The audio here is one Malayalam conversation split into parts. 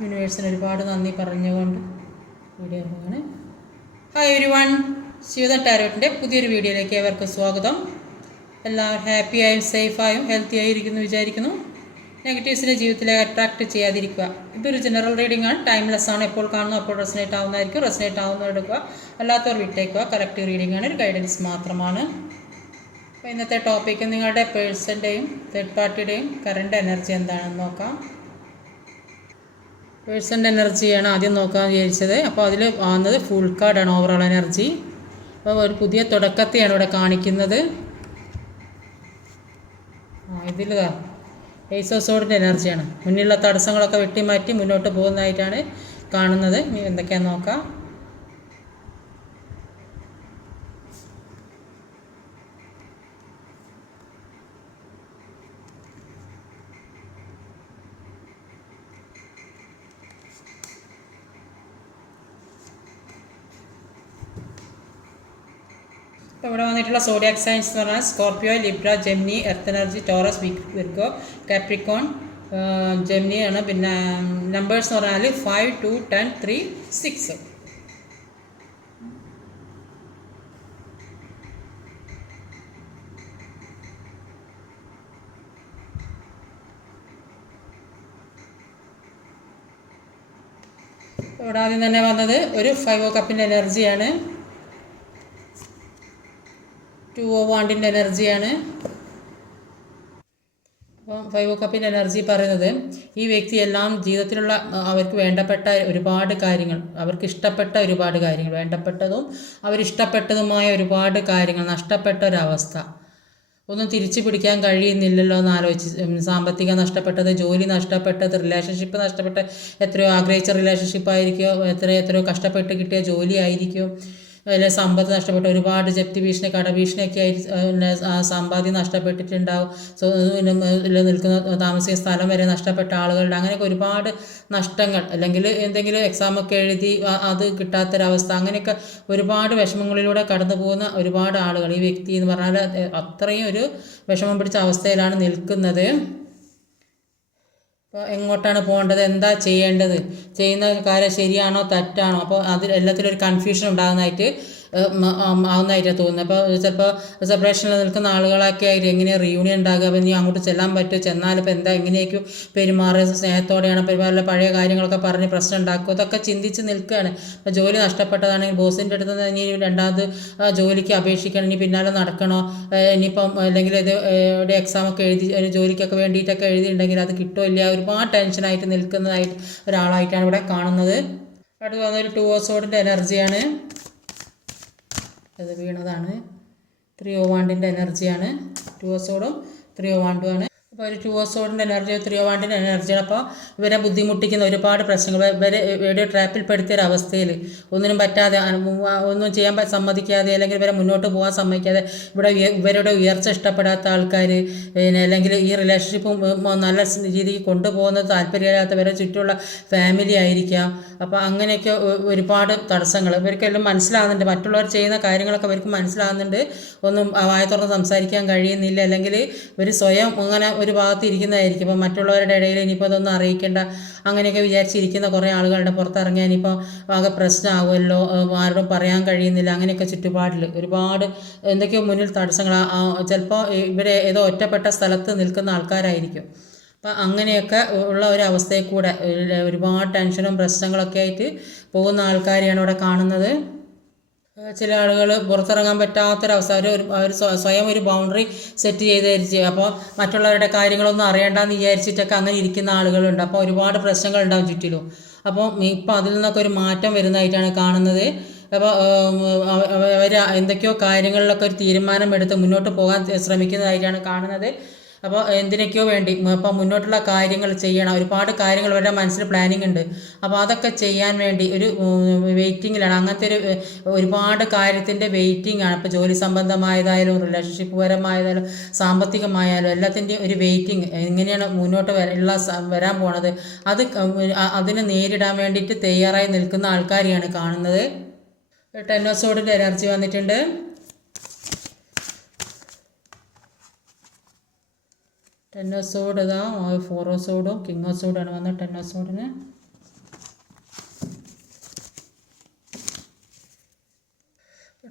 യൂണിവേഴ്സിന് ഒരുപാട് നന്ദി പറഞ്ഞുകൊണ്ട് വീഡിയോ പോവാണ്. ഹായ് എവരി വൺ, ശിവദ ടാരോട്ടിൻ്റെ പുതിയൊരു വീഡിയോയിലേക്ക് ഏവർക്കും സ്വാഗതം. എല്ലാവരും ഹാപ്പിയായും സേഫായും ഹെൽത്തി ആയിരിക്കുന്നു വിചാരിക്കുന്നു. നെഗറ്റീവ്സിൻ്റെ ജീവിതത്തിലേക്ക് അട്രാക്റ്റ് ചെയ്യാതിരിക്കുക. ഇതൊരു ജനറൽ റീഡിംഗ് ആണ്, ടൈംലെസ് ആണ്. എപ്പോൾ കാണുന്നു അപ്പോൾ റെസനേറ്റ് ആവുന്നതായിരിക്കും. റെസനേറ്റ് ആവുന്നവർ എടുക്കുക, അല്ലാത്തവർ വിട്ടേക്കുക. കറക്റ്റീവ് റീഡിംഗ് ആണ്, ഒരു ഗൈഡൻസ് മാത്രമാണ്. അപ്പോൾ ഇന്നത്തെ ടോപ്പിക്ക് നിങ്ങളുടെ പേഴ്സൻ്റെയും തേർഡ് പാർട്ടിയുടെയും കറണ്ട് എനർജി എന്താണെന്ന് നോക്കാം. പേഴ്സൻ്റെ എനർജിയാണ് ആദ്യം നോക്കാൻ വിചാരിച്ചത്. അപ്പോൾ അതിൽ വന്നത് ഫുൾ കാർഡാണ്, ഓവറോൾ എനർജി. അപ്പോൾ ഒരു പുതിയ തുടക്കത്തെയാണ് ഇവിടെ കാണിക്കുന്നത്. ഇതിൽ ഏസ് ഓഫ് സോർഡിൻ്റെ എനർജിയാണ്. മുന്നിലുള്ള തടസ്സങ്ങളൊക്കെ വെട്ടിമാറ്റി മുന്നോട്ട് പോകുന്നതായിട്ടാണ് കാണുന്നത്. ഇനി എന്തൊക്കെയാണെന്ന് നോക്കാം. ഇപ്പോൾ ഇവിടെ വന്നിട്ടുള്ള സോഡിയാക് സൈൻസ് എന്ന് പറഞ്ഞാൽ Scorpio, Libra, Gemini, earth energy, Taurus, Virgo, Capricorn, Gemini ആണ്. പിന്നെ നമ്പേഴ്സ് എന്ന് പറഞ്ഞാൽ 5, 2, 10, 3, 6. ഇവിടെ ആദ്യം തന്നെ വന്നത് ഒരു 5 ഓഫ് കപ്പിൻ്റെ എനർജിയാണ്. 2 ഓഫ് വാണ്ടിൻ്റെ എനർജിയാണ്. അപ്പം 5 ഓഫ് കപ്പിൻ്റെ എനർജി പറയുന്നത് ഈ വ്യക്തി എല്ലാം ജീവിതത്തിലുള്ള അവർക്ക് വേണ്ടപ്പെട്ട ഒരുപാട് കാര്യങ്ങൾ, അവർക്ക് ഇഷ്ടപ്പെട്ട ഒരുപാട് കാര്യങ്ങൾ, വേണ്ടപ്പെട്ടതും അവരിഷ്ടപ്പെട്ടതുമായ ഒരുപാട് കാര്യങ്ങൾ നഷ്ടപ്പെട്ട ഒരവസ്ഥ, ഒന്നും തിരിച്ചു പിടിക്കാൻ കഴിയുന്നില്ലല്ലോ എന്ന് ആലോചിച്ച്, സാമ്പത്തികം നഷ്ടപ്പെട്ടത്, ജോലി നഷ്ടപ്പെട്ടത്, റിലേഷൻഷിപ്പ് നഷ്ടപ്പെട്ട, എത്രയോ ആഗ്രഹിച്ച റിലേഷൻഷിപ്പ് ആയിരിക്കും, എത്രയോ കഷ്ടപ്പെട്ട് കിട്ടിയ ജോലി ആയിരിക്കും, അതിലെ സമ്പത്ത് നഷ്ടപ്പെട്ട, ഒരുപാട് ജപ്തി ഭീഷണി, കടഭീഷണിയൊക്കെ ആയി സമ്പാദ്യം നഷ്ടപ്പെട്ടിട്ടുണ്ടാവും. നിൽക്കുന്ന താമസിക്കുന്ന സ്ഥലം വരെ നഷ്ടപ്പെട്ട ആളുകളുടെ, അങ്ങനെയൊക്കെ ഒരുപാട് നഷ്ടങ്ങൾ, അല്ലെങ്കിൽ എന്തെങ്കിലും എക്സാമൊക്കെ എഴുതി അത് കിട്ടാത്തൊരവസ്ഥ, അങ്ങനെയൊക്കെ ഒരുപാട് വിഷമങ്ങളിലൂടെ കടന്നു പോകുന്ന ഒരുപാട് ആളുകൾ. ഈ വ്യക്തി എന്ന് പറഞ്ഞാൽ അത്രയും ഒരു വിഷമം പിടിച്ച അവസ്ഥയിലാണ് നിൽക്കുന്നത്. അപ്പോൾ എങ്ങോട്ടാണ് പോകേണ്ടത്, എന്താ ചെയ്യേണ്ടത്, ചെയ്യുന്ന കാര്യം ശരിയാണോ തെറ്റാണോ, അപ്പോൾ അതിൽ എല്ലാത്തിലും ഒരു കൺഫ്യൂഷൻ ഉണ്ടാകുന്നതായിട്ട് തോന്നുന്നത്. അപ്പോൾ ചിലപ്പോൾ സെപ്പറേഷനിൽ നിൽക്കുന്ന ആളുകളൊക്കെ ആയിട്ട് എങ്ങനെയാണ് റീയൂണിയൻ ഉണ്ടാകുക, അപ്പോൾ ഇനി അങ്ങോട്ട് ചെല്ലാൻ പറ്റുമോ, ചെന്നാലിപ്പോൾ എന്താ, എങ്ങനെയൊക്കെ പെരുമാറുക, സ്നേഹത്തോടെയാണ് പെരുമാറുക, പഴയ കാര്യങ്ങളൊക്കെ പറഞ്ഞ് പ്രശ്നം ഉണ്ടാക്കുക, ഇതൊക്കെ ചിന്തിച്ച് നിൽക്കുകയാണ്. ഇപ്പോൾ ജോലി നഷ്ടപ്പെട്ടതാണെങ്കിൽ ബോസിൻ്റെ അടുത്ത് നിന്ന് ഇനി രണ്ടാമത് ജോലിക്ക് അപേക്ഷിക്കണം, ഇനി പിന്നാലെ നടക്കണോ, ഇനിയിപ്പം അല്ലെങ്കിൽ ഇത് ഇവിടെ എക്സാമൊക്കെ എഴുതി ഒരു ജോലിക്കൊക്കെ വേണ്ടിയിട്ടൊക്കെ എഴുതിയിട്ടുണ്ടെങ്കിൽ അത് കിട്ടുമോ ഇല്ല, ഒരുപാട് ടെൻഷനായിട്ട് നിൽക്കുന്നതായിട്ട് ഒരാളായിട്ടാണ് ഇവിടെ കാണുന്നത്. അടുത്ത് വന്നൊരു 2 ഓഫ് സോർഡിൻ്റെ എനർജിയാണ്. അത് വീണതാണ്. 3 ഓഫ് വാണ്ടിൻ്റെ എനർജിയാണ്. 2 ഓഫ് സോർഡും 3 ഓഫ് വാണ്ടും ആണ്. അപ്പോൾ ഒരു 2 ഓഫ് സോർഡിൻ്റെ എനർജി, 3 ഓഫ് വാണ്ടിൻ്റെ എനർജിയാണ്. അപ്പോൾ ഇവരെ ബുദ്ധിമുട്ടിക്കുന്ന ഒരുപാട് പ്രശ്നങ്ങൾ, ഇവരെ എവിടെയോ ട്രാപ്പിൽ പെടുത്തിയൊരവസ്ഥയിൽ ഒന്നിനും പറ്റാതെ, ഒന്നും ചെയ്യാൻ സമ്മതിക്കാതെ, അല്ലെങ്കിൽ ഇവരെ മുന്നോട്ട് പോകാൻ സമ്മതിക്കാതെ, ഇവരുടെ ഉയർച്ച ഇഷ്ടപ്പെടാത്ത ആൾക്കാർ, പിന്നെ അല്ലെങ്കിൽ ഈ റിലേഷൻഷിപ്പ് നല്ല രീതിക്ക് കൊണ്ടുപോകുന്നത് താല്പര്യമില്ലാത്തവരെ ചുറ്റുമുള്ള ഫാമിലി ആയിരിക്കാം. അപ്പോൾ അങ്ങനെയൊക്കെ ഒരുപാട് തടസ്സങ്ങൾ ഇവർക്കെല്ലാം മനസ്സിലാകുന്നുണ്ട്. മറ്റുള്ളവർ ചെയ്യുന്ന കാര്യങ്ങളൊക്കെ ഇവർക്ക് മനസ്സിലാകുന്നുണ്ട്, ഒന്നും വായ തുറന്ന് സംസാരിക്കാൻ കഴിയുന്നില്ല, അല്ലെങ്കിൽ ഇവർ സ്വയം അങ്ങനെ ഒരു ഭാഗത്ത് ഇരിക്കുന്നതായിരിക്കും. അപ്പോൾ മറ്റുള്ളവരുടെ ഇടയിൽ ഇനിയിപ്പോൾ അതൊന്നും അറിയിക്കേണ്ട, അങ്ങനെയൊക്കെ വിചാരിച്ചിരിക്കുന്ന കുറേ ആളുകളുടെ പുറത്തിറങ്ങിയാൽ ഇനിയിപ്പോൾ ആകെ പ്രശ്നമാകുമല്ലോ, ആരോടും പറയാൻ കഴിയുന്നില്ല, അങ്ങനെയൊക്കെ ചുറ്റുപാടിൽ ഒരുപാട് എന്തൊക്കെയോ മുന്നിൽ തടസ്സങ്ങൾ, ചിലപ്പോൾ ഇവർ ഏതോ ഒറ്റപ്പെട്ട സ്ഥലത്ത് നിൽക്കുന്ന ആൾക്കാരായിരിക്കും. അപ്പം അങ്ങനെയൊക്കെ ഉള്ള ഒരു അവസ്ഥയിൽ കൂടെ ഒരുപാട് ടെൻഷനും പ്രശ്നങ്ങളൊക്കെ ആയിട്ട് പോകുന്ന ആൾക്കാരെയാണ് ഇവിടെ കാണുന്നത്. ചില ആളുകൾ പുറത്തിറങ്ങാൻ പറ്റാത്തൊരവസ്ഥ, അവർ സ്വയം ഒരു ബൗണ്ടറി സെറ്റ് ചെയ്ത് ധരിച്ച്, അപ്പോൾ മറ്റുള്ളവരുടെ കാര്യങ്ങളൊന്നും അറിയണ്ടെന്ന് വിചാരിച്ചിട്ടൊക്കെ അങ്ങനെ ഇരിക്കുന്ന ആളുകളുണ്ട്. അപ്പോൾ ഒരുപാട് പ്രശ്നങ്ങളുണ്ടാവും ചുറ്റിലും. അപ്പോൾ ഇപ്പം അതിൽ നിന്നൊക്കെ ഒരു മാറ്റം വരുന്നതായിട്ടാണ് കാണുന്നത്. അപ്പോൾ അവർ എന്തൊക്കെയോ കാര്യങ്ങളിലൊക്കെ ഒരു തീരുമാനം എടുത്ത് മുന്നോട്ട് പോകാൻ ശ്രമിക്കുന്നതായിട്ടാണ് കാണുന്നത്. അപ്പോൾ എന്തിനൊക്കെയോ വേണ്ടി അപ്പോൾ മുന്നോട്ടുള്ള കാര്യങ്ങൾ ചെയ്യണം, ഒരുപാട് കാര്യങ്ങൾ അവരുടെ മനസ്സിൽ പ്ലാനിങ് ഉണ്ട്. അപ്പോൾ അതൊക്കെ ചെയ്യാൻ വേണ്ടി ഒരു വെയിറ്റിങ്ങിലാണ്. അങ്ങനത്തെ ഒരുപാട് കാര്യത്തിൻ്റെ വെയിറ്റിംഗ് ആണ്. ഇപ്പോൾ ജോലി സംബന്ധമായതായാലും റിലേഷൻഷിപ്പ് പരമായതായാലും സാമ്പത്തികമായാലും എല്ലാത്തിൻ്റെയും ഒരു വെയിറ്റിംഗ്, എങ്ങനെയാണ് മുന്നോട്ട് വരാൻ പോണത്, അതിനെ നേരിടാൻ വേണ്ടിയിട്ട് തയ്യാറായി നിൽക്കുന്ന ആൾക്കാരെയാണ് കാണുന്നത്. 10 ഓഫ് സോർഡിൻ്റെ എനർജി വന്നിട്ടുണ്ട്. 10 ഓഫ് സോഡ് ഇതാ, 4 ഓഫ് സോഡും കിങ് ഓഫ് സോഡാണ് വന്നത് 10 ഓഫ് സോഡിന്.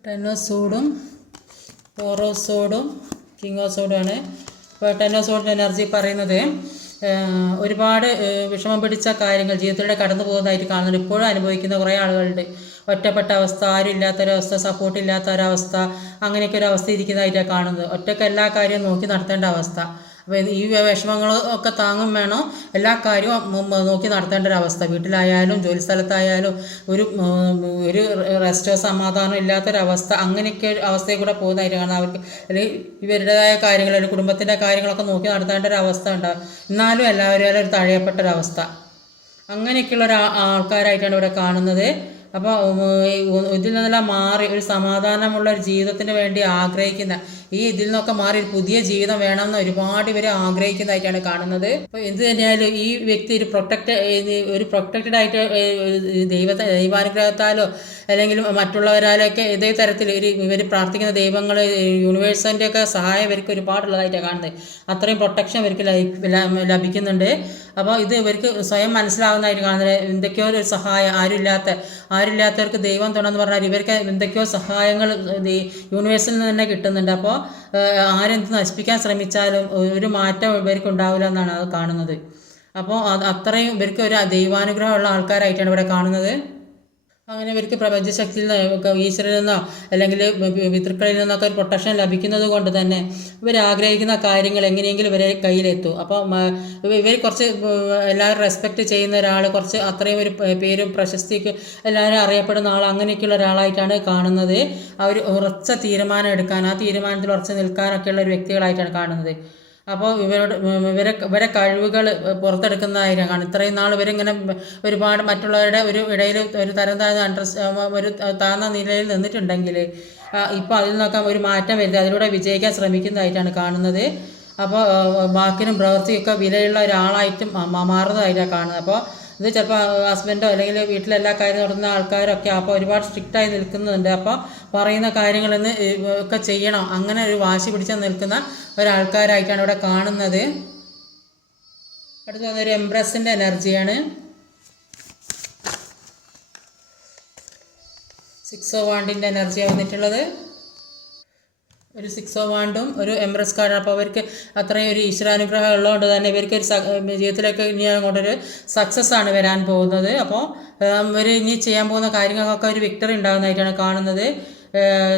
ടെൻ ഓഫ് സോഡും 4 ഓഫ് സോഡും കിങ് ഓഫ് സോഡുമാണ്. ഇപ്പോൾ ടെൻ ഓഫ് സോഡിൻ്റെ എനർജി പറയുന്നത് ഒരുപാട് വിഷമം പിടിച്ച കാര്യങ്ങൾ ജീവിതത്തിലൂടെ കടന്നു പോകുന്നതായിട്ട് കാണുന്നുണ്ട്. ഇപ്പോഴും അനുഭവിക്കുന്ന കുറേ ആളുകളുണ്ട്. ഒറ്റപ്പെട്ട അവസ്ഥ, ആരും ഇല്ലാത്തൊരവസ്ഥ, സപ്പോർട്ട് ഇല്ലാത്ത ഒരവസ്ഥ, അങ്ങനെയൊക്കെ ഒരു അവസ്ഥ ഇരിക്കുന്നതായിട്ടാണ് കാണുന്നത്. ഒറ്റയ്ക്ക് എല്ലാ കാര്യവും നോക്കി നടത്തേണ്ട അവസ്ഥ. അപ്പോൾ ഈ വിഷമങ്ങൾ ഒക്കെ താങ്ങും വേണം എല്ലാ കാര്യവും നോക്കി നടത്തേണ്ട ഒരു അവസ്ഥ. വീട്ടിലായാലും ജോലി സ്ഥലത്തായാലും ഒരു റെസ്റ്റോ സമാധാനം ഇല്ലാത്തൊരവസ്ഥ, അങ്ങനെയൊക്കെ ഒരു അവസ്ഥയിൽ കൂടെ പോകുന്നതായിട്ട് കാണാം. അവർക്ക് അല്ലെങ്കിൽ ഇവരുടേതായ കാര്യങ്ങൾ, അല്ലെങ്കിൽ കുടുംബത്തിൻ്റെ കാര്യങ്ങളൊക്കെ നോക്കി നടത്തേണ്ട ഒരു അവസ്ഥ ഉണ്ടാകും. എന്നാലും എല്ലാവരും ഒരു തഴയപ്പെട്ടൊരവസ്ഥ, അങ്ങനെയൊക്കെയുള്ള ആൾക്കാരായിട്ടാണ് ഇവിടെ കാണുന്നത്. അപ്പോൾ ഇതിൽ നിന്നെല്ലാം മാറി ഒരു സമാധാനമുള്ള ഒരു ജീവിതത്തിന് വേണ്ടി ആഗ്രഹിക്കുന്ന, ഇതിൽ നിന്നൊക്കെ മാറി ഒരു പുതിയ ജീവിതം വേണമെന്ന് ഒരുപാട് ഇവർ ആഗ്രഹിക്കുന്നതായിട്ടാണ് കാണുന്നത്. അപ്പോൾ എന്ത് തന്നെയായാലും ഈ വ്യക്തി ഒരു പ്രൊട്ടക്റ്റഡ് ആയിട്ട് ദൈവാനുഗ്രഹത്താലോ അല്ലെങ്കിൽ മറ്റുള്ളവരാലൊക്കെ ഇതേ തരത്തിൽ ഇവർ പ്രാർത്ഥിക്കുന്ന ദൈവങ്ങൾ, യൂണിവേഴ്സിൻ്റെ ഒക്കെ സഹായം ഇവർക്ക് ഒരുപാടുള്ളതായിട്ടാണ് കാണുന്നത്. അത്രയും പ്രൊട്ടക്ഷൻ ഇവർക്ക് ലഭിക്കുന്നുണ്ട്. അപ്പോൾ ഇത് ഇവർക്ക് സ്വയം മനസ്സിലാവുന്നതായിട്ട് കാണുന്നത്. എന്തൊക്കെയോ ഒരു സഹായം, ആരുമില്ലാത്തവർക്ക് ദൈവം തുണന്ന് പറഞ്ഞാൽ ഇവർക്ക് എന്തൊക്കെയോ സഹായങ്ങൾ യൂണിവേഴ്സിൽ നിന്ന് തന്നെ കിട്ടുന്നുണ്ട്. അപ്പോൾ ആരെന്ത് നശിപ്പിക്കാൻ ശ്രമിച്ചാലും ഒരു മാറ്റം ഇവർക്ക് ഉണ്ടാവില്ല എന്നാണ് അത് കാണുന്നത്. അപ്പോൾ അത്രയും ഇവർക്ക് ഒരു ദൈവാനുഗ്രഹമുള്ള ആൾക്കാരായിട്ടാണ് ഇവിടെ കാണുന്നത്. അങ്ങനെ ഇവർക്ക് പ്രപഞ്ചശക്തിയിൽ നിന്ന്, ഈശ്വരനിൽ നിന്നോ അല്ലെങ്കിൽ പിതൃക്കളിൽ നിന്നൊക്കെ ഒരു പ്രൊട്ടക്ഷൻ ലഭിക്കുന്നത് കൊണ്ട് തന്നെ ഇവർ ആഗ്രഹിക്കുന്ന കാര്യങ്ങൾ എങ്ങനെയെങ്കിലും ഇവരെ കയ്യിലെത്തും. അപ്പോൾ ഇവർ കുറച്ച് എല്ലാവരും റെസ്പെക്റ്റ് ചെയ്യുന്ന ഒരാൾ, കുറച്ച് അത്രയും ഒരു പേരും പ്രശസ്തിക്ക് എല്ലാവരും അറിയപ്പെടുന്ന ആൾ, അങ്ങനെയൊക്കെയുള്ള ഒരാളായിട്ടാണ് കാണുന്നത്. അവർ ഉറച്ച തീരുമാനം എടുക്കാൻ, ആ തീരുമാനത്തിൽ ഉറച്ച് നിൽക്കാനൊക്കെയുള്ള ഒരു വ്യക്തികളായിട്ടാണ് കാണുന്നത്. അപ്പോൾ ഇവരെ കഴിവുകൾ പുറത്തെടുക്കുന്നതായിരിക്കും കാണും. ഇത്രയും നാൾ ഇവരിങ്ങനെ ഒരുപാട് മറ്റുള്ളവരുടെ ഇടയിൽ ഒരു തരം താഴ്ന്ന ഒരു താഴ്ന്ന നിലയിൽ നിന്നിട്ടുണ്ടെങ്കിൽ ഇപ്പോൾ അതിൽ നിന്നൊക്കെ ഒരു മാറ്റം വരുന്നത്, അതിലൂടെ വിജയിക്കാൻ ശ്രമിക്കുന്നതായിട്ടാണ് കാണുന്നത്. അപ്പോൾ വാക്കിനും പ്രവൃത്തിയൊക്കെ വിലയുള്ള ഒരാളായിട്ടും മാറുന്നതായിട്ടാണ് കാണുന്നത്. അപ്പോൾ ഇത് ചിലപ്പോൾ ഹസ്ബൻഡോ അല്ലെങ്കിൽ വീട്ടിലെല്ലാ കാര്യം നടത്തുന്ന ആൾക്കാരൊക്കെ അപ്പോൾ ഒരുപാട് സ്ട്രിക്റ്റായി നിൽക്കുന്നുണ്ട്. അപ്പോൾ പറയുന്ന കാര്യങ്ങളെന്ന് ഒക്കെ ചെയ്യണം, അങ്ങനെ ഒരു വാശി പിടിച്ച് നിൽക്കുന്ന ഒരാൾക്കാരായിട്ടാണ് ഇവിടെ കാണുന്നത്. അടുത്ത് വന്നൊരു എംപ്രസിൻ്റെ എനർജിയാണ്. 6 ഓഫ് വാണ്ടിൻ്റെ എനർജിയാണ് വന്നിട്ടുള്ളത്. ഒരു 6 ഓഫ് വാണ്ടും ഒരു എംപ്രസ് കാർഡാണ്. അപ്പോൾ അവർക്ക് അത്രയും ഒരു ഈശ്വരാനുഗ്രഹം ഉള്ളതുകൊണ്ട് തന്നെ ഇവർക്ക് ഒരു ജീവിതത്തിലേക്ക് ഇനി അങ്ങോട്ടൊരു സക്സസ് ആണ് വരാൻ പോകുന്നത്. അപ്പോൾ ഇവർ ഇനി ചെയ്യാൻ പോകുന്ന കാര്യങ്ങൾക്കൊക്കെ ഒരു വിക്ടറി ഉണ്ടാകുന്നതായിട്ടാണ് കാണുന്നത്.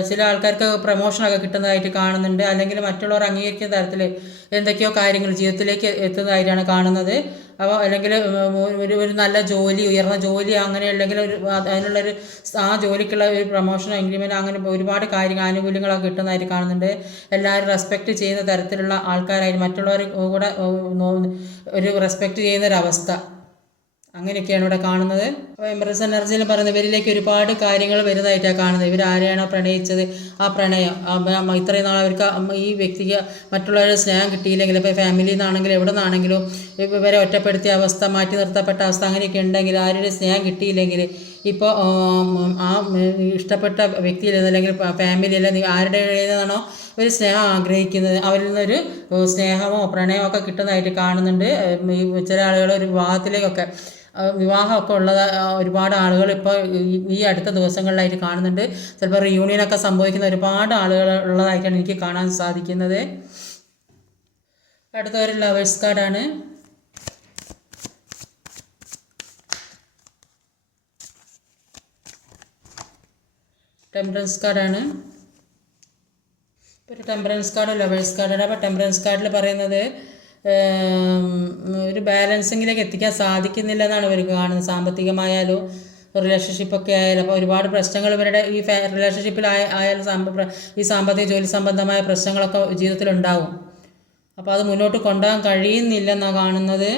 ചില ആൾക്കാർക്ക് പ്രമോഷനൊക്കെ കിട്ടുന്നതായിട്ട് കാണുന്നുണ്ട്, അല്ലെങ്കിൽ മറ്റുള്ളവർ അംഗീകരിക്കുന്ന തരത്തിൽ എന്തൊക്കെയോ കാര്യങ്ങൾ ജീവിതത്തിലേക്ക് എത്തുന്നതായിട്ടാണ് കാണുന്നത്. അപ്പോൾ അല്ലെങ്കിൽ ഒരു നല്ല ജോലി, ഉയർന്ന ജോലി അങ്ങനെ അല്ലെങ്കിൽ അതിനുള്ളൊരു ആ ജോലിക്കുള്ള ഒരു പ്രമോഷനോ ഇൻക്രിമെൻറ്റ് അങ്ങനെ ഒരുപാട് കാര്യങ്ങൾ ആനുകൂല്യങ്ങളൊക്കെ കിട്ടുന്നതായിട്ട് കാണുന്നുണ്ട്. എല്ലാവരും റെസ്പെക്റ്റ് ചെയ്യുന്ന തരത്തിലുള്ള ആൾക്കാരായിട്ട് മറ്റുള്ളവർ കൂടെ ഒരു റെസ്പെക്റ്റ് ചെയ്യുന്നൊരവസ്ഥ, അങ്ങനെയൊക്കെയാണ് ഇവിടെ കാണുന്നത്. അപ്പോൾ എംപ്രസ് എനർജിയിൽ പറയുന്നത് ഇവരിലേക്ക് ഒരുപാട് കാര്യങ്ങൾ വരുന്നതായിട്ടാണ് കാണുന്നത്. ഇവരാരെയാണോ പ്രണയിച്ചത് ആ പ്രണയം, ഇത്രയും നാൾ അവർക്ക് ഈ വ്യക്തിക്ക് മറ്റുള്ളവരുടെ സ്നേഹം കിട്ടിയില്ലെങ്കിൽ, ഇപ്പോൾ ഫാമിലിയിൽ നിന്നാണെങ്കിലും എവിടെ നിന്നാണെങ്കിലും ഇവരെ ഒറ്റപ്പെടുത്തിയ അവസ്ഥ, മാറ്റി നിർത്തപ്പെട്ട അവസ്ഥ അങ്ങനെയൊക്കെ ഉണ്ടെങ്കിൽ, ആരുടെ സ്നേഹം കിട്ടിയില്ലെങ്കിൽ ഇപ്പോൾ ആ ഇഷ്ടപ്പെട്ട വ്യക്തിയിൽ നിന്ന് അല്ലെങ്കിൽ ഫാമിലി അല്ലെങ്കിൽ ആരുടെ നിന്നാണോ ഒരു സ്നേഹം ആഗ്രഹിക്കുന്നത് അവരിൽ നിന്നൊരു സ്നേഹമോ പ്രണയമോ ഒക്കെ കിട്ടുന്നതായിട്ട് കാണുന്നുണ്ട്. ചില ആളുകൾ ഒരു വിവാഹമൊക്കെ ഉള്ള ഒരുപാട് ആളുകൾ ഇപ്പോൾ ഈ അടുത്ത ദിവസങ്ങളിലായിട്ട് കാണുന്നുണ്ട്. ചിലപ്പോൾ റിയൂണിയനൊക്കെ സംഭവിക്കുന്ന ഒരുപാട് ആളുകൾ ഉള്ളതായിട്ടാണ് എനിക്ക് കാണാൻ സാധിക്കുന്നത്. അടുത്ത ഒരു ലവേഴ്സ് കാർഡാണ്. ടെമ്പറൻസ് കാർഡാണ്. ഒരു ടെമ്പറൻസ് കാർഡ് ലവേഴ്സ് കാർഡാണ്. അപ്പോൾ ടെമ്പറൻസ് കാർഡിൽ പറയുന്നത് ഒരു ബാലൻസിങ്ങിലേക്ക് എത്തിക്കാൻ സാധിക്കുന്നില്ല എന്നാണ് ഇവർക്ക് കാണുന്നത്. സാമ്പത്തികമായാലും റിലേഷൻഷിപ്പൊക്കെ ആയാലും അപ്പോൾ ഒരുപാട് പ്രശ്നങ്ങൾ ഇവരുടെ ഈ റിലേഷൻഷിപ്പിലായാലും ഈ സാമ്പത്തിക ജോലി സംബന്ധമായ പ്രശ്നങ്ങളൊക്കെ ജീവിതത്തിലുണ്ടാവും. അപ്പോൾ അത് മുന്നോട്ട് കൊണ്ടുപോകാൻ കഴിയുന്നില്ലെന്നാണ് കാണുന്നത്.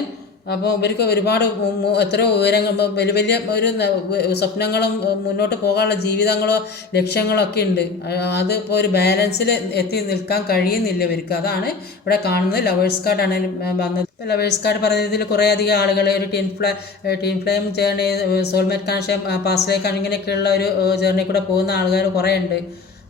അപ്പോൾ ഇവർക്ക് ഒരുപാട് എത്രയോ ഉയരങ്ങൾ, വലിയ വലിയ ഒരു സ്വപ്നങ്ങളും മുന്നോട്ട് പോകാനുള്ള ജീവിതങ്ങളോ ലക്ഷ്യങ്ങളോ ഒക്കെ ഉണ്ട്. അത് ഇപ്പോൾ ഒരു ബാലൻസിൽ എത്തി നിൽക്കാൻ കഴിയുന്നില്ല ഇവർക്ക്. അതാണ് ഇവിടെ കാണുന്നത്. ലവേഴ്സ് കാർഡാണ് വന്നത്. ഇപ്പോൾ ലവേഴ്സ് കാർഡ് പറയുന്നതിൽ കുറേ അധികം ആളുകൾ ഒരു twin flame journey, soulmate connection, past life ഇങ്ങനെയൊക്കെയുള്ള ഒരു ജേർണി കൂടെ പോകുന്ന ആളുകൾ കുറേ ഉണ്ട്.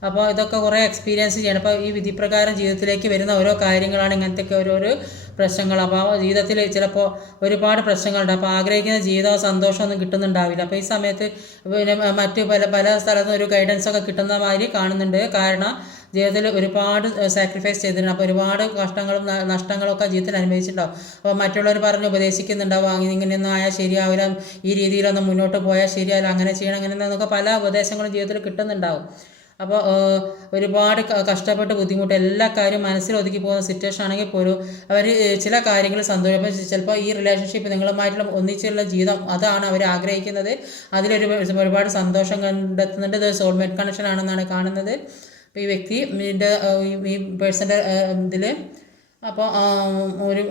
അപ്പോൾ ഇതൊക്കെ കുറേ എക്സ്പീരിയൻസ് ചെയ്യണം. അപ്പോൾ ഈ വിധിപ്രകാരം ജീവിതത്തിലേക്ക് വരുന്ന ഓരോ കാര്യങ്ങളാണ് ഇങ്ങനത്തെയൊക്കെ ഓരോരോ പ്രശ്നങ്ങൾ. അപ്പോൾ ജീവിതത്തിൽ ചിലപ്പോൾ ഒരുപാട് പ്രശ്നങ്ങളുണ്ട്. അപ്പോൾ ആഗ്രഹിക്കുന്ന ജീവിതവും സന്തോഷമൊന്നും കിട്ടുന്നുണ്ടാവില്ല. അപ്പോൾ ഈ സമയത്ത് പിന്നെ മറ്റ് പല പല സ്ഥലത്തും ഒരു ഗൈഡൻസൊക്കെ കിട്ടുന്ന മാതിരി കാണുന്നുണ്ട്. കാരണം ജീവിതത്തിൽ ഒരുപാട് സാക്രിഫൈസ് ചെയ്തിട്ടുണ്ട്. അപ്പോൾ ഒരുപാട് കഷ്ടങ്ങളും നഷ്ടങ്ങളൊക്കെ ജീവിതത്തിൽ അനുഭവിച്ചിട്ടുണ്ടാവും. അപ്പോൾ മറ്റുള്ളവർ പറഞ്ഞ് ഉപദേശിക്കുന്നുണ്ടാവും, ഇങ്ങനെയൊന്നും ആയാൽ ശരിയാവില്ല, ഈ രീതിയിലൊന്നും മുന്നോട്ട് പോയാൽ ശരിയാവില്ല, അങ്ങനെ ചെയ്യണം, അങ്ങനെ എന്നൊക്കെ പല ഉപദേശങ്ങളും ജീവിതത്തിൽ കിട്ടുന്നുണ്ടാവും. അപ്പോൾ ഒരുപാട് കഷ്ടപ്പെട്ട് ബുദ്ധിമുട്ട് എല്ലാ കാര്യവും മനസ്സിൽ ഒതുക്കി പോകുന്ന സിറ്റുവേഷൻ ആണെങ്കിൽ പോലും അവർ ചില കാര്യങ്ങൾ സന്തോഷം, അപ്പോൾ ചിലപ്പോൾ ഈ റിലേഷൻഷിപ്പ് നിങ്ങളുമായിട്ടുള്ള ഒന്നിച്ചുള്ള ജീവിതം അതാണ് അവർ ആഗ്രഹിക്കുന്നത്. ഒരുപാട് സന്തോഷം കണ്ടെത്തുന്നുണ്ട്. ഇത് സോൾമേറ്റ് കണക്ഷൻ ആണെന്നാണ് കാണുന്നത്. അപ്പോൾ ഈ വ്യക്തി ഈ പേഴ്സൻ്റെ ഇതിൽ അപ്പോൾ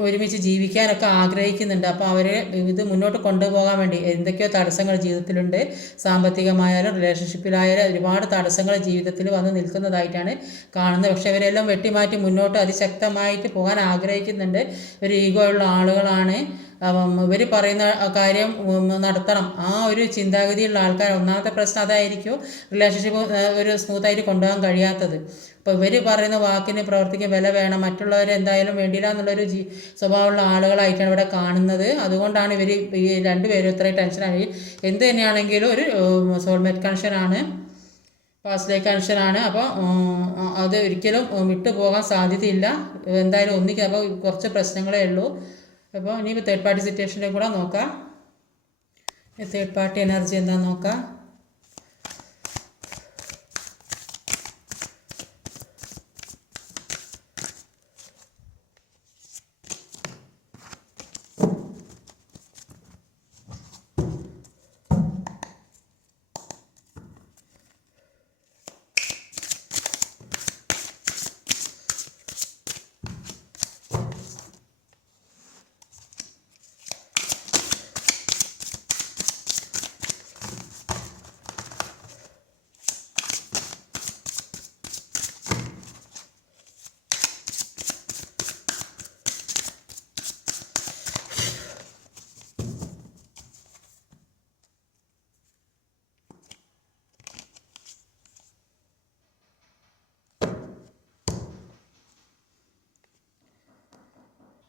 ഒരുമിച്ച് ജീവിക്കാനൊക്കെ ആഗ്രഹിക്കുന്നുണ്ട്. അപ്പോൾ അവർ ഇത് മുന്നോട്ട് കൊണ്ടുപോകാൻ വേണ്ടി എന്തൊക്കെയോ തടസ്സങ്ങൾ ജീവിതത്തിലുണ്ട്. സാമ്പത്തികമായാലും റിലേഷൻഷിപ്പിലായാലും ഒരുപാട് തടസ്സങ്ങൾ ജീവിതത്തിൽ വന്ന് നിൽക്കുന്നതായിട്ടാണ് കാണുന്നത്. പക്ഷേ ഇവരെല്ലാം വെട്ടിമാറ്റി മുന്നോട്ട് അതിശക്തമായിട്ട് പോകാൻ ആഗ്രഹിക്കുന്നുണ്ട്. ഒരു ഈഗോ ഉള്ള ആളുകളാണ്. ഇവർ പറയുന്ന കാര്യം നടത്തണം, ആ ഒരു ചിന്താഗതിയുള്ള ആൾക്കാർ. ഒന്നാമത്തെ പ്രശ്നം അതായിരിക്കും, റിലേഷൻഷിപ്പ് ഒരു സ്മൂത്തായിട്ട് കൊണ്ടുപോകാൻ കഴിയാത്തത്. അപ്പോൾ ഇവർ പറയുന്ന വാക്കിന് പ്രവർത്തിക്കാൻ വില വേണം, മറ്റുള്ളവർ എന്തായാലും വേണ്ടില്ല എന്നുള്ളൊരു സ്വഭാവമുള്ള ആളുകളായിട്ടാണ് ഇവിടെ കാണുന്നത്. അതുകൊണ്ടാണ് ഇവർ ഈ രണ്ടുപേരും ഇത്രയും ടെൻഷനായി. എന്ത് തന്നെയാണെങ്കിലും ഒരു സോൾമേറ്റ് കണക്ഷനാണ്, പാസ്റ്റ് ലൈഫ് കണക്ഷനാണ്. അപ്പോൾ അത് ഒരിക്കലും വിട്ടു പോകാൻ സാധ്യതയില്ല. എന്തായാലും ഒന്നിക്കുക. അപ്പോൾ കുറച്ച് പ്രശ്നങ്ങളേ ഉള്ളൂ. അപ്പോൾ ഇനിയിപ്പോൾ തേർഡ് പാർട്ടി സിറ്റുവേഷനിൽ കൂടെ നോക്കാം. തേർഡ് പാർട്ടി എനർജി എന്താണെന്ന് നോക്കാം.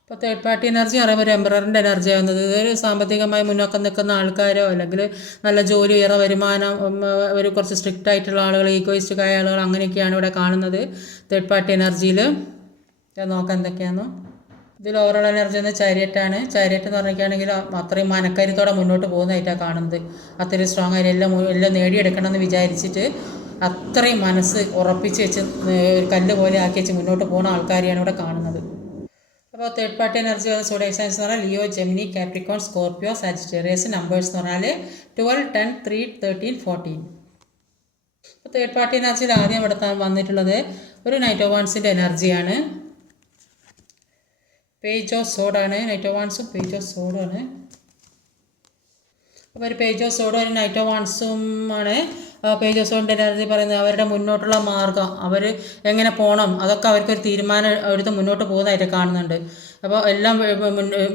ഇപ്പോൾ തേർഡ് പാർട്ടി എനർജി പറയുമ്പോൾ ഒരു എംപററിൻ്റെ എനർജി ആകുന്നത്. ഇതൊരു സാമ്പത്തികമായി മുന്നോക്കം നിൽക്കുന്ന ആൾക്കാരോ അല്ലെങ്കിൽ നല്ല ജോലി, ഉയർന്ന വരുമാനം, ഒരു കുറച്ച് സ്ട്രിക്റ്റ് ആയിട്ടുള്ള ആളുകൾ, ഈഗോയിസ്റ്റിക് ആയ ആളുകൾ, അങ്ങനെയൊക്കെയാണ് ഇവിടെ കാണുന്നത് തേർഡ് പാർട്ടി എനർജിയിൽ. നോക്കാം എന്തൊക്കെയാണെന്നോ. ഇതിൽ ഓവറോൾ എനർജി എന്ന് ചാരിയറ്റാണ്. ചാരിയറ്റ് എന്ന് പറഞ്ഞിരിക്കുകയാണെങ്കിൽ അത്രയും മനക്കരുത്തോടെ മുന്നോട്ട് പോകുന്നതായിട്ടാണ് കാണുന്നത്. അത്രയും സ്ട്രോങ് ആയിട്ട് എല്ലാം നേടിയെടുക്കണമെന്ന് വിചാരിച്ചിട്ട് അത്രയും മനസ്സ് ഉറപ്പിച്ച് വെച്ച് ഒരു കല്ല് പോലെ ആക്കി വെച്ച് മുന്നോട്ട് പോകുന്ന ആൾക്കാരെയാണ് ഇവിടെ കാണുന്നത്. അപ്പോൾ third party energy zodiac signs എന്ന് പറഞ്ഞാൽ Leo, Gemini, Capricorn, Scorpio, Sagittarius. Numbers എന്ന് പറഞ്ഞാൽ 12, 10, 3, 13, 14. അപ്പോൾ തേർഡ് പാർട്ടി എനർജിയിൽ ആദ്യം ഇവിടെ വന്നിട്ടുള്ളത് ഒരു നൈറ്റ് ഓഫ് വാൻസിൻ്റെ എനർജിയാണ്. പേജ് ഓഫ് സോഡാണ്. നൈറ്റ് ഓഫ് വാൻസും പേജ് ഓഫ് സോഡാണ്. അപ്പോൾ ഒരു പേജ് ഓഫ് സോഡും ഒരു നൈറ്റ് ഓഫ് വാൻസും ആണ്. പേജ് ഓഫ് സോഡിൻ്റെ എനർജി പറയുന്നത് അവരുടെ മുന്നോട്ടുള്ള മാർഗ്ഗം, അവർ എങ്ങനെ പോകണം, അതൊക്കെ അവർക്കൊരു തീരുമാനം എടുത്ത് മുന്നോട്ട് പോകുന്നതായിട്ട് കാണുന്നുണ്ട്. അപ്പോൾ എല്ലാം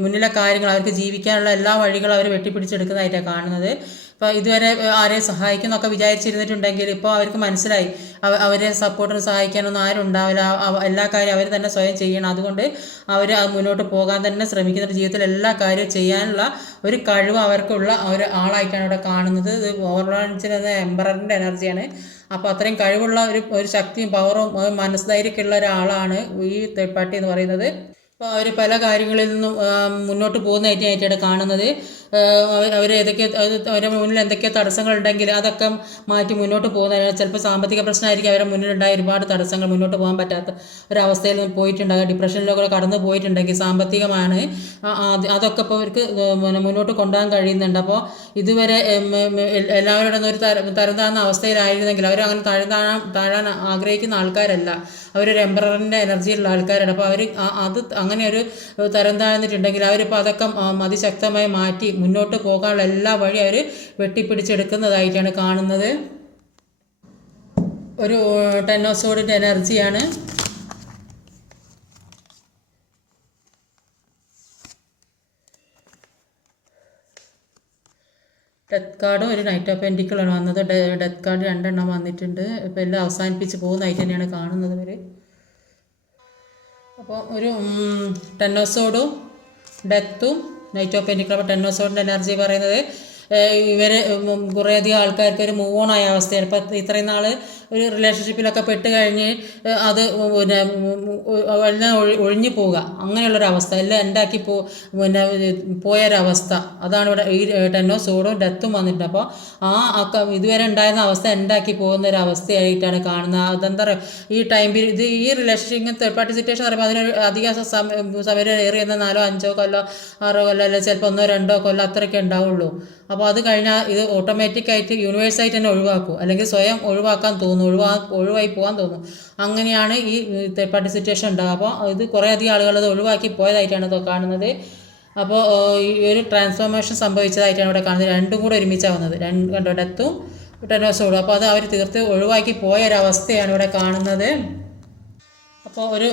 മുന്നിലെ കാര്യങ്ങൾ, അവർക്ക് ജീവിക്കാനുള്ള എല്ലാ വഴികളും അവർ വെട്ടിപ്പിടിച്ചെടുക്കുന്നതായിട്ടാണ് കാണുന്നത്. അപ്പോൾ ഇതുവരെ ആരെയും സഹായിക്കുന്നൊക്കെ വിചാരിച്ചിരുന്നിട്ടുണ്ടെങ്കിൽ ഇപ്പോൾ അവർക്ക് മനസ്സിലായി അവരെ സപ്പോർട്ടിന് സഹായിക്കാനൊന്നും ആരും ഉണ്ടാവില്ല, എല്ലാ കാര്യം അവർ തന്നെ സ്വയം ചെയ്യണം. അതുകൊണ്ട് അവർ മുന്നോട്ട് പോകാൻ തന്നെ ശ്രമിക്കുന്നുണ്ട്. ജീവിതത്തിൽ എല്ലാ കാര്യവും ചെയ്യാനുള്ള ഒരു കഴിവ് അവർക്കുള്ള ഒരു ആളായിട്ടാണ് ഇവിടെ കാണുന്നത്. ഇത് ഓർഗനൈസിൻ്റെ എംപററിൻ്റെ എനർജിയാണ്. അപ്പോൾ അത്രയും കഴിവുള്ള ഒരു ശക്തിയും പവറും മനസ്സുധൈര്യമൊക്കെ ഉള്ള ഒരാളാണ് ഈ തേർഡ് പാർട്ടി എന്ന് പറയുന്നത്. അപ്പോൾ അവർ പല കാര്യങ്ങളിൽ നിന്നും മുന്നോട്ട് പോകുന്നതായിട്ടാണ് കാണുന്നത്. അവർ അവരുടെ മുന്നിൽ എന്തൊക്കെ തടസ്സങ്ങളുണ്ടെങ്കിൽ അതൊക്കെ മാറ്റി മുന്നോട്ട് പോകുന്ന, ചിലപ്പോൾ സാമ്പത്തിക പ്രശ്നമായിരിക്കും അവരുടെ മുന്നിലുണ്ടായ ഒരുപാട് തടസ്സങ്ങൾ, മുന്നോട്ട് പോകാൻ പറ്റാത്ത ഒരവസ്ഥയിൽ പോയിട്ടുണ്ടാകുക, ഡിപ്രഷനിലൊക്കെ കടന്നു പോയിട്ടുണ്ടെങ്കിൽ സാമ്പത്തികമാണ്, അതൊക്കെ ഇപ്പോൾ അവർക്ക് മുന്നോട്ട് കൊണ്ടുപോകാൻ കഴിയുന്നുണ്ട്. അപ്പോൾ ഇതുവരെ എല്ലാവരുടെ ഒരു തരം താഴ്ന്ന അവസ്ഥയിലായിരുന്നെങ്കിൽ അവർ അങ്ങനെ താഴാൻ ആഗ്രഹിക്കുന്ന ആൾക്കാരല്ല, അവരൊരു എംപററിൻ്റെ എനർജിയിലുള്ള ആൾക്കാരാണ്. അപ്പോൾ അവർ അത് അങ്ങനെ ഒരു തരം താഴ്ന്നിട്ടുണ്ടെങ്കിൽ അവരിപ്പോൾ അതൊക്കെ അതിശക്തമായി മാറ്റി മുന്നോട്ട് പോകാനുള്ള എല്ലാ വഴി അവർ വെട്ടിപ്പിടിച്ചെടുക്കുന്നതായിട്ടാണ് കാണുന്നത്. ഒരു 10 ഓഫ് സോഡിൻ്റെ എനർജിയാണ്. ഡെത്ത് കാർഡും ഒരു നൈറ്റ് ഓഫ് പെൻഡിക്കിളാണ് വന്നത്. ഡെത്ത് കാർഡ് 2 എണ്ണം വന്നിട്ടുണ്ട്. ഇപ്പോൾ എല്ലാം അവസാനിപ്പിച്ച് പോകുന്നതായിട്ട് തന്നെയാണ് കാണുന്നത് ഇവർ. അപ്പോൾ ഒരു 10 ഓഫ് സോഡും ഡെത്തും നൈറ്റ് ഓഫ് പെൻഡിക്കിൾ. അപ്പോൾ 10 ഓഫ് സോഡിൻ്റെ എനർജി പറയുന്നത് ഇവർ കുറേയധികം ആൾക്കാർക്ക് ഒരു മൂവ് ഓൺ ആയ അവസ്ഥയാണ്. ഇപ്പം ഇത്രയും നാൾ ഒരു റിലേഷൻഷിപ്പിലൊക്കെ പെട്ട് കഴിഞ്ഞ് അത് പിന്നെ എല്ലാം ഒഴിഞ്ഞു പോവുക, അങ്ങനെയുള്ളൊരവസ്ഥ എല്ലാം ഉണ്ടാക്കി പിന്നെ പോയൊരവസ്ഥ. അതാണ് ഇവിടെ ഈ 10 ഓഫ് സോഡും ഡെത്തും വന്നിട്ടുണ്ട്. അപ്പോൾ ഇതുവരെ ഉണ്ടായിരുന്ന അവസ്ഥ ഉണ്ടാക്കി പോകുന്ന ഒരു അവസ്ഥയായിട്ടാണ് കാണുന്നത്. അതെന്താ പറയുക, ഈ ടൈം പീരീഡ് ഇത് ഈ റിലേഷൻഷിപ്പ് തേർഡ് പാർട്ടി സിറ്റുവേഷൻ പറയുമ്പോൾ അതിനൊരു അധികം സമയം ഏറിയെന്ന 4-5 കൊല്ലോ 6 കൊല്ലോ അല്ലെങ്കിൽ ചിലപ്പോൾ 1-2 കൊല്ലോ അത്രയൊക്കെ ഉണ്ടാവുള്ളൂ. അപ്പോൾ അത് കഴിഞ്ഞാൽ ഇത് ഓട്ടോമാറ്റിക്കായിട്ട് യൂണിവേഴ്സായിട്ട് തന്നെ ഒഴിവാക്കും, അല്ലെങ്കിൽ സ്വയം ഒഴിവാക്കാൻ തോന്നും, ഒഴിവായി പോകാൻ തോന്നും. അങ്ങനെയാണ് ഈ തേർഡ് പാർട്ടി സിറ്റുവേഷൻ ഉണ്ടാകുക. അപ്പോൾ ഇത് കുറേയധികം ആളുകൾ അത് ഒഴിവാക്കി പോയതായിട്ടാണ് കാണുന്നത്. അപ്പോൾ ഈ ഒരു ട്രാൻസ്ഫോർമേഷൻ സംഭവിച്ചതായിട്ടാണ് ഇവിടെ കാണുന്നത്. രണ്ടും കൂടെ ഒരുമിച്ചാവുന്നത്, കണ്ടോ, ഡെത്തും 10 ഓഫ് സോഡും. അപ്പോൾ അത് അവർ തീർത്ത് ഒഴിവാക്കി പോയൊരവസ്ഥയാണ് ഇവിടെ കാണുന്നത്. അപ്പോൾ ഒരു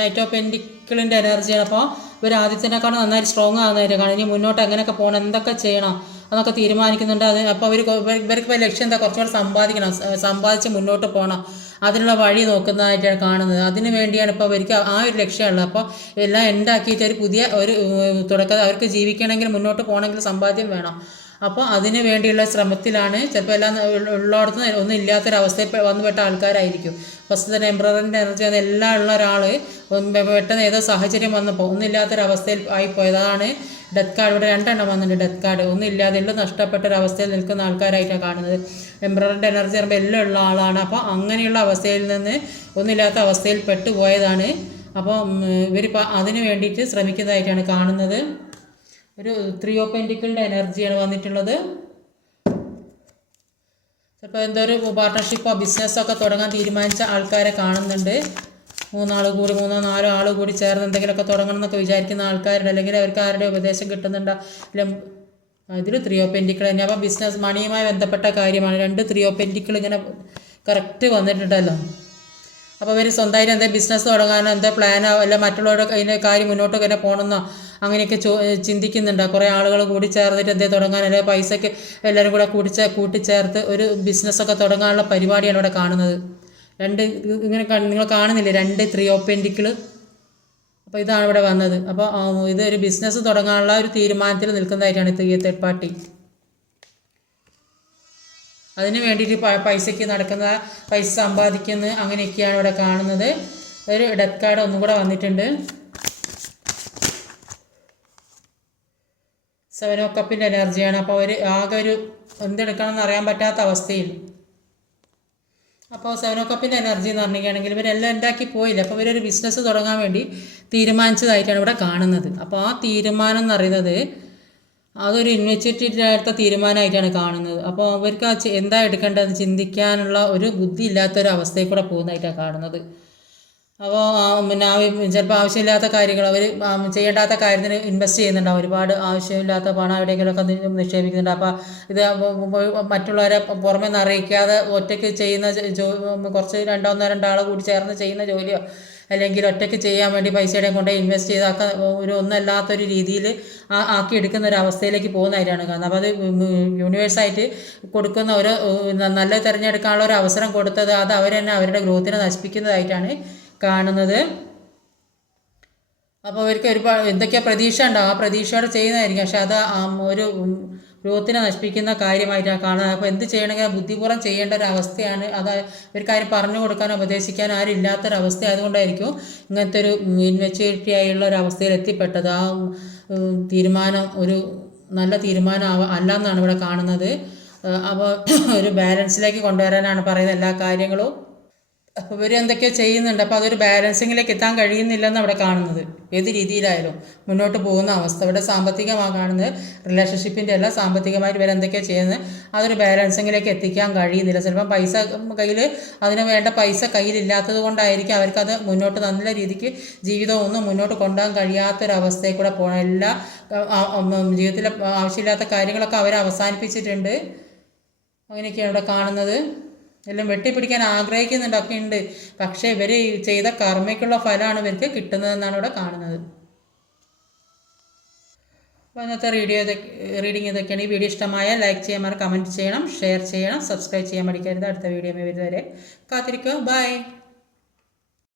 നൈറ്റ് ഓഫ് പെൻഡിക്കിളിൻ്റെ എനർജിയാണ്. അപ്പോൾ ഇവർ ആദ്യത്തിനേക്കാളും നന്നായിട്ട് സ്ട്രോങ് ആകുന്നതായിട്ട് കാണും. ഇനി മുന്നോട്ട് എങ്ങനെയൊക്കെ പോകണം, എന്തൊക്കെ ചെയ്യണം അതൊക്കെ തീരുമാനിക്കുന്നുണ്ട്. അപ്പോൾ ഇവർക്ക് ഇപ്പോൾ ലക്ഷ്യം എന്താ, കുറച്ചുകൂടെ സമ്പാദിക്കണം, സമ്പാദിച്ച് മുന്നോട്ട് പോകണം, അതിനുള്ള വഴി നോക്കുന്നതായിട്ടാണ് കാണുന്നത്. അതിന് വേണ്ടിയാണ് ഇപ്പോൾ അവർക്ക് ആ ഒരു ലക്ഷ്യമുള്ളത്. അപ്പോൾ എല്ലാം ഉണ്ടാക്കിയിട്ട് ഒരു പുതിയ ഒരു തുടക്കം അവർക്ക് ജീവിക്കണമെങ്കിൽ മുന്നോട്ട് പോകണമെങ്കിൽ സമ്പാദ്യം വേണം. അപ്പോൾ അതിന് വേണ്ടിയുള്ള ശ്രമത്തിലാണ്. ചിലപ്പോൾ എല്ലാം ഉള്ളിടത്ത് ഒന്നും ഇല്ലാത്തൊരവസ്ഥയിൽ വന്നുപെട്ട ആൾക്കാരായിരിക്കും. ഫസ്റ്റ് തന്നെ എംബ്രറിൻ്റെ എനർജി എല്ലാം ഉള്ള ഒരാൾ പെട്ടെന്ന് ഏതോ സാഹചര്യം വന്നപ്പോൾ ഒന്നുമില്ലാത്തൊരവസ്ഥയിൽ ആയിപ്പോയത്. അതാണ് ഡെത്ത് കാർഡ്. ഇവിടെ 2 എണ്ണം വന്നിട്ടുണ്ട് ഡെത്ത് കാർഡ്. ഒന്നുമില്ലാതെ എല്ലാം നഷ്ടപ്പെട്ട ഒരവസ്ഥയിൽ നിൽക്കുന്ന ആൾക്കാരായിട്ടാണ് കാണുന്നത്. എംബ്രറിൻ്റെ എനർജി പറയുമ്പോൾ എല്ലാം ഉള്ള ആളാണ്. അപ്പോൾ അങ്ങനെയുള്ള അവസ്ഥയിൽ നിന്ന് ഒന്നുമില്ലാത്ത അവസ്ഥയിൽ പെട്ടുപോയതാണ്. അപ്പോൾ ഇവരിപ്പോൾ അതിന് വേണ്ടിയിട്ട് ശ്രമിക്കുന്നതായിട്ടാണ് കാണുന്നത്. ഒരു 3 ഓഫ് പെൻഡിക്കിളിൻ്റെ എനർജിയാണ് വന്നിട്ടുള്ളത്. ചിലപ്പോൾ എന്തോ ഒരു പാർട്ട്ണർഷിപ്പോ ബിസിനസ്സൊക്കെ തുടങ്ങാൻ തീരുമാനിച്ച ആൾക്കാരെ കാണുന്നുണ്ട്. 3-4 ആൾ കൂടി ചേർന്ന് എന്തെങ്കിലുമൊക്കെ തുടങ്ങണം എന്നൊക്കെ വിചാരിക്കുന്ന ആൾക്കാരുണ്ട്. അല്ലെങ്കിൽ അവർക്ക് ആരുടെ ഉപദേശം കിട്ടുന്നുണ്ടോ. ഇതിൽ 3 ഓഫ് പെൻഡിക്കിൾ തന്നെ. അപ്പോൾ ബിസിനസ് മണിയുമായി ബന്ധപ്പെട്ട കാര്യമാണ്. 2 3 ഓഫ് പെൻഡിക്കിൾ ഇങ്ങനെ കറക്റ്റ് വന്നിട്ടുണ്ടല്ലോ. അപ്പോൾ അവർ സ്വന്തമായിട്ട് എന്താ ബിസിനസ് തുടങ്ങാനോ എന്താ പ്ലാനോ അല്ല മറ്റുള്ളവരുടെ അതിൻ്റെ കാര്യം മുന്നോട്ട് ഇങ്ങനെ പോകണമെന്നോ അങ്ങനെയൊക്കെ ചിന്തിക്കുന്നുണ്ടോ. കുറേ ആളുകൾ കൂടി ചേർന്നിട്ട് എന്തേ തുടങ്ങാൻ, അല്ലെങ്കിൽ പൈസയ്ക്ക് എല്ലാവരും കൂടെ കൂട്ടിച്ചേർത്ത് ഒരു ബിസിനസ്സൊക്കെ തുടങ്ങാനുള്ള പരിപാടിയാണ് ഇവിടെ കാണുന്നത്. ഇങ്ങനെ നിങ്ങൾ കാണുന്നില്ലേ 2 3 ഓഫ് പെൻഡിക്കിൾ. അപ്പോൾ ഇതാണ് ഇവിടെ വന്നത്. അപ്പോൾ ഇതൊരു ബിസിനസ് തുടങ്ങാനുള്ള ഒരു തീരുമാനത്തിൽ നിൽക്കുന്നതായിട്ടാണ് തേർഡ് പാർട്ടി. അതിന് വേണ്ടിയിട്ട് പൈസയ്ക്ക് നടക്കുന്ന, പൈസ സമ്പാദിക്കുന്നത്, അങ്ങനെയൊക്കെയാണ് ഇവിടെ കാണുന്നത്. ഒരു ഡെത്ത് കാർഡ് ഒന്നും കൂടെ വന്നിട്ടുണ്ട്. 7 ഓഫ് കപ്പിൻ്റെ എനർജിയാണ്. അപ്പോൾ അവർ ആകെ ഒരു എന്തെടുക്കണമെന്ന് അറിയാൻ പറ്റാത്ത അവസ്ഥയിൽ. അപ്പോൾ 7 ഓഫ് കപ്പിൻ്റെ എനർജി എന്ന് പറഞ്ഞിരിക്കുകയാണെങ്കിൽ ഇവരെല്ലാം ഉണ്ടാക്കി പോയില്ല. അപ്പോൾ ഇവരൊരു ബിസിനസ് തുടങ്ങാൻ വേണ്ടി തീരുമാനിച്ചതായിട്ടാണ് ഇവിടെ കാണുന്നത്. അപ്പോൾ ആ തീരുമാനം എന്ന് പറയുന്നത് അതൊരു ഇൻവെസ്റ്റിറ്റിയുടെ അടുത്ത തീരുമാനമായിട്ടാണ് കാണുന്നത്. അപ്പോൾ അവർക്ക് എന്താ എടുക്കേണ്ടത് ചിന്തിക്കാനുള്ള ഒരു ബുദ്ധി ഇല്ലാത്തൊരു അവസ്ഥയിൽ കൂടെ പോകുന്നതായിട്ടാണ് കാണുന്നത്. അപ്പോൾ പിന്നെ ചിലപ്പോൾ ആവശ്യമില്ലാത്ത കാര്യങ്ങൾ അവർ ചെയ്യേണ്ടാത്ത കാര്യത്തിന് ഇൻവെസ്റ്റ് ചെയ്യുന്നുണ്ടാവും. ഒരുപാട് ആവശ്യമില്ലാത്ത പണം എവിടെയെങ്കിലുമൊക്കെ നിക്ഷേപിക്കുന്നുണ്ട്. അപ്പോൾ ഇത് മറ്റുള്ളവരെ പുറമെ നിന്ന് അറിയിക്കാതെ ഒറ്റയ്ക്ക് ചെയ്യുന്ന കുറച്ച് 2 ആൾ കൂടി ചേർന്ന് ചെയ്യുന്ന ജോലിയോ അല്ലെങ്കിൽ ഒറ്റയ്ക്ക് ചെയ്യാൻ വേണ്ടി പൈസയുടെ കൊണ്ട് ഇൻവെസ്റ്റ് ചെയ്താക്കാൻ ഒരു ഒന്നല്ലാത്തൊരു രീതിയിൽ ആക്കിയെടുക്കുന്ന ഒരു അവസ്ഥയിലേക്ക് പോകുന്നതായിട്ടാണ് കാണുന്നത്. അപ്പോൾ അത് യൂണിവേഴ്സായിട്ട് കൊടുക്കുന്ന ഒരു നല്ല തിരഞ്ഞെടുക്കാനുള്ള ഒരു അവസരം കൊടുത്തത് അത് അവർ തന്നെ അവരുടെ ഗ്രോത്തിനെ നശിപ്പിക്കുന്നതായിട്ടാണ് കാണുന്നത്. അപ്പോൾ അവർക്ക് ഒരുപാട് എന്തൊക്കെയാണ് പ്രതീക്ഷ ഉണ്ടാകും, ആ പ്രതീക്ഷയോടെ ചെയ്യുന്നതായിരിക്കും. പക്ഷെ അത് ഒരു ഗ്രോത്തിനെ നശിപ്പിക്കുന്ന കാര്യമായിട്ടാണ് കാണുന്നത്. അപ്പോൾ എന്ത് ചെയ്യണമെങ്കിൽ ബുദ്ധിപൂർവ്വം ചെയ്യേണ്ട ഒരു അവസ്ഥയാണ്. അത് ഇവർക്കാരും പറഞ്ഞു കൊടുക്കാനോ ഉപദേശിക്കാനോ ആരും ഇല്ലാത്തൊരവസ്ഥ ആയതുകൊണ്ടായിരിക്കും ഇങ്ങനത്തെ ഒരു ഇൻവെച്യൂരിറ്റി ആയുള്ള ഒരു അവസ്ഥയിൽ എത്തിപ്പെട്ടത്. ആ തീരുമാനം ഒരു നല്ല തീരുമാനം അല്ല എന്നാണ് ഇവിടെ കാണുന്നത്. അപ്പോൾ ഒരു ബാലൻസിലേക്ക് കൊണ്ടുവരാനാണ് പറയുന്നത് എല്ലാ കാര്യങ്ങളും. അപ്പോൾ ഇവർ എന്തൊക്കെയോ ചെയ്യുന്നുണ്ട്. അപ്പോൾ അതൊരു ബാലൻസിങ്ങിലേക്ക് എത്താൻ കഴിയുന്നില്ലെന്ന് അവിടെ കാണുന്നത്. ഏത് രീതിയിലായാലും മുന്നോട്ട് പോകുന്ന അവസ്ഥ ഇവിടെ സാമ്പത്തികമാണ് കാണുന്നത്. റിലേഷൻഷിപ്പിൻ്റെ അല്ല, സാമ്പത്തികമായിട്ട് ഇവർ എന്തൊക്കെയോ ചെയ്യുന്നത് അതൊരു ബാലൻസിങ്ങിലേക്ക് എത്തിക്കാൻ കഴിയുന്നില്ല. ചിലപ്പം പൈസ കയ്യിൽ, അതിന് വേണ്ട പൈസ കയ്യിലില്ലാത്തത് കൊണ്ടായിരിക്കും അവർക്കത് മുന്നോട്ട് നല്ല രീതിക്ക് ജീവിതമൊന്നും മുന്നോട്ട് കൊണ്ടുപോകാൻ കഴിയാത്തൊരവസ്ഥയിൽ കൂടെ പോകണം. എല്ലാ ജീവിതത്തിലെ ആവശ്യമില്ലാത്ത കാര്യങ്ങളൊക്കെ അവർ അവസാനിപ്പിച്ചിട്ടുണ്ട്. അങ്ങനെയൊക്കെയാണ് ഇവിടെ കാണുന്നത്. എല്ലാം വെട്ടിപ്പിടിക്കാൻ ആഗ്രഹിക്കുന്നുണ്ടൊക്കെ ഉണ്ട്. പക്ഷേ ഇവർ ചെയ്ത കർമ്മയ്ക്കുള്ള ഫലമാണ് ഇവർക്ക് കിട്ടുന്നതെന്നാണ് ഇവിടെ കാണുന്നത്. അപ്പോൾ ഇന്നത്തെ റീഡിങ് ഇതൊക്കെയാണ്. ഈ വീഡിയോ ഇഷ്ടമായാൽ ലൈക്ക് ചെയ്യാൻ കമൻറ്റ് ചെയ്യണം, ഷെയർ ചെയ്യണം, സബ്സ്ക്രൈബ് ചെയ്യാൻ മടിക്കരുത്. അടുത്ത വീഡിയോ വരുന്നവരെ കാത്തിരിക്കുക. ബൈ.